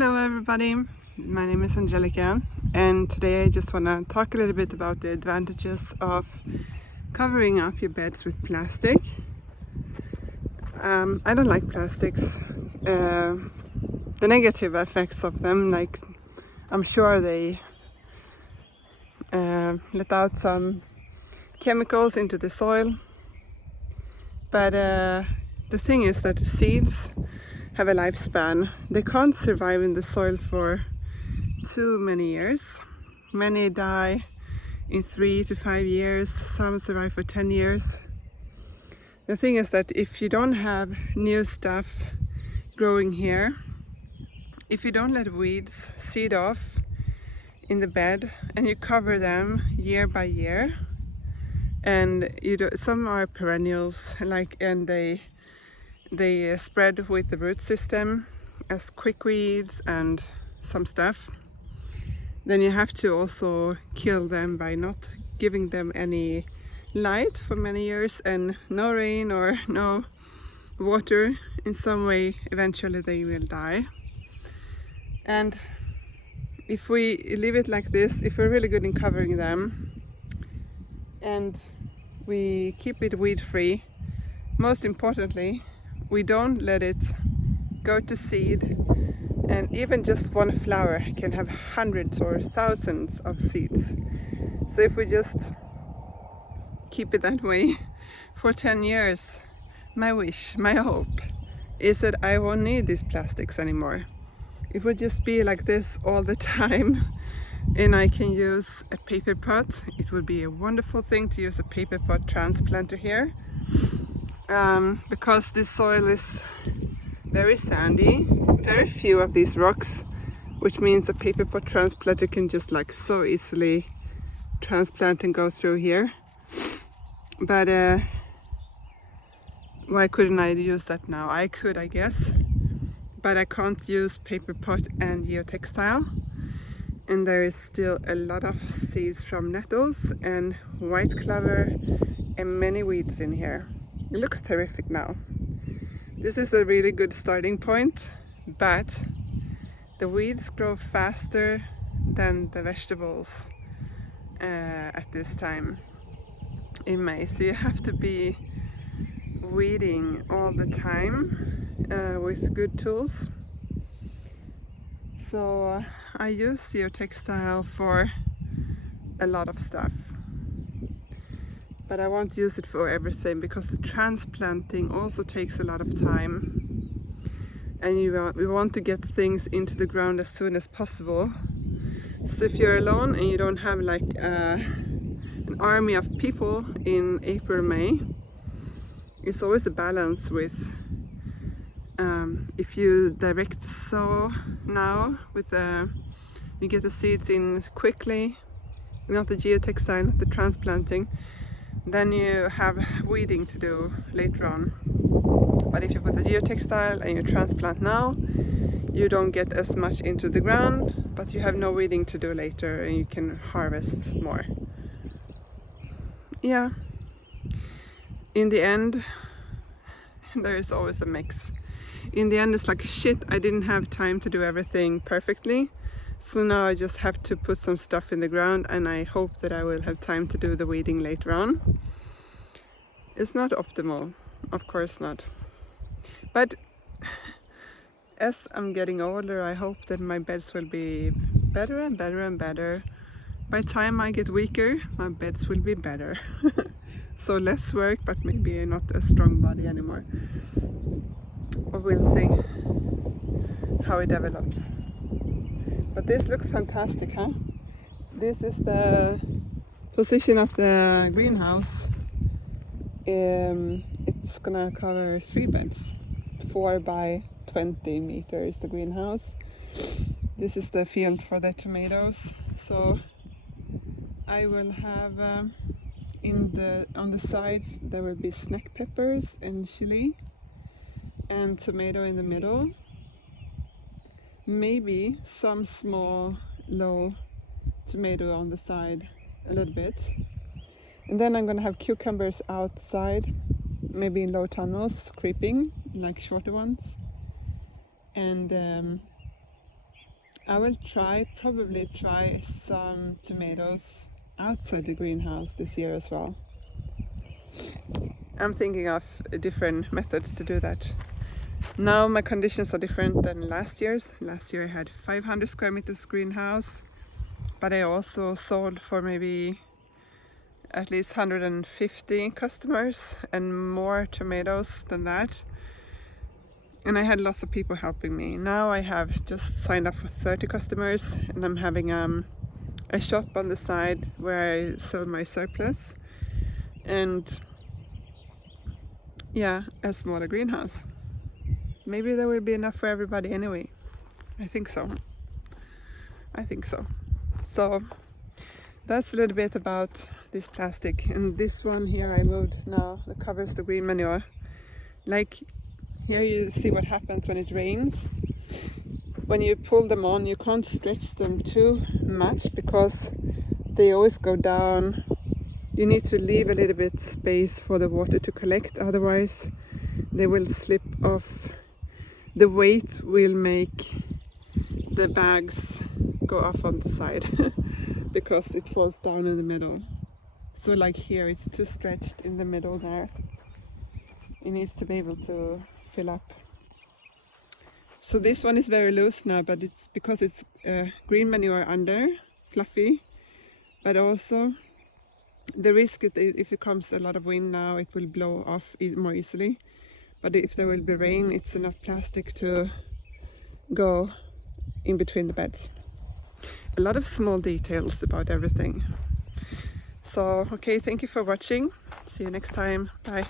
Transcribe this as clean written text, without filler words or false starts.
Hello everybody, my name is Angelica and today I just want to talk a little bit about the advantages of covering up your beds with plastic. I don't like plastics. The negative effects of them, like I'm sure they let out some chemicals into the soil, but the thing is that the seeds have a lifespan. They can't survive in the soil for too many years. Many die in 3 to 5 years, some survive for 10 years. The thing is that if you don't have new stuff growing here, if you don't let weeds seed off in the bed and you cover them year by year, and some are perennials, and they spread with the root system as quick weeds and some stuff, then you have to also kill them by not giving them any light for many years and no rain or no water. In some way, eventually they will die. And if we leave it like this, if we're really good in covering them and we keep it weed free, most importantly, we don't let it go to seed, and even just one flower can have hundreds or thousands of seeds. So if we just keep it that way for 10 years, my wish, my hope is that I won't need these plastics anymore. It would just be like this all the time and I can use a paper pot. It would be a wonderful thing to use a paper pot transplanter here. Because this soil is very sandy, very few of these rocks, which means a paper pot transplanter can just so easily transplant and go through here. But why couldn't I use that now? I could, I guess, but I can't use paper pot and geotextile. And there is still a lot of seeds from nettles and white clover and many weeds in here. It looks terrific now. This is a really good starting point, but the weeds grow faster than the vegetables at this time in May. So you have to be weeding all the time with good tools. So I use geotextile for a lot of stuff. But I won't use it for everything because the transplanting also takes a lot of time. And we want to get things into the ground as soon as possible. So if you're alone and you don't have an army of people in April, May, it's always a balance with if you direct sow now with you get the seeds in quickly, not the geotextile, not the transplanting, then you have weeding to do later on. But if you put the geotextile and you transplant now, you don't get as much into the ground, but you have no weeding to do later and you can harvest more. Yeah, in the end, there is always a mix. In the end, it's like shit, I didn't have time to do everything perfectly. So now I just have to put some stuff in the ground and I hope that I will have time to do the weeding later on. It's not optimal, of course not. But as I'm getting older, I hope that my beds will be better and better and better. By the time I get weaker, my beds will be better. So less work, but maybe not a strong body anymore. Or we'll see how it develops. But this looks fantastic, huh? This is the position of the greenhouse. It's gonna cover 3 beds, 4 by 20 meters, the greenhouse. This is the field for the tomatoes. So I will have on the sides there will be snack peppers and chili and tomato in the middle. Maybe some small low tomato on the side a little bit, and then I'm gonna have cucumbers outside, maybe in low tunnels, creeping like shorter ones, and I will probably try some tomatoes outside the greenhouse this year as well. I'm thinking of different methods to do that. Now my conditions are different than last year's. Last year I had 500 square meters greenhouse, but I also sold for maybe at least 150 customers and more tomatoes than that. And I had lots of people helping me. Now I have just signed up for 30 customers, and I'm having a shop on the side where I sell my surplus, and yeah, a smaller greenhouse. Maybe there will be enough for everybody anyway. I think so. So that's a little bit about this plastic. And this one here I moved now that covers the green manure. Like here you see what happens when it rains. When you pull them on, you can't stretch them too much because they always go down. You need to leave a little bit space for the water to collect, otherwise they will slip off. The weight will make the bags go off on the side because it falls down in the middle. So like here, it's too stretched in the middle there. It needs to be able to fill up. So this one is very loose now, but it's because it's green manure under, fluffy, but also the risk that if it comes a lot of wind now, it will blow off more easily. But if there will be rain, it's enough plastic to go in between the beds. A lot of small details about everything. So, okay, thank you for watching. See you next time. Bye.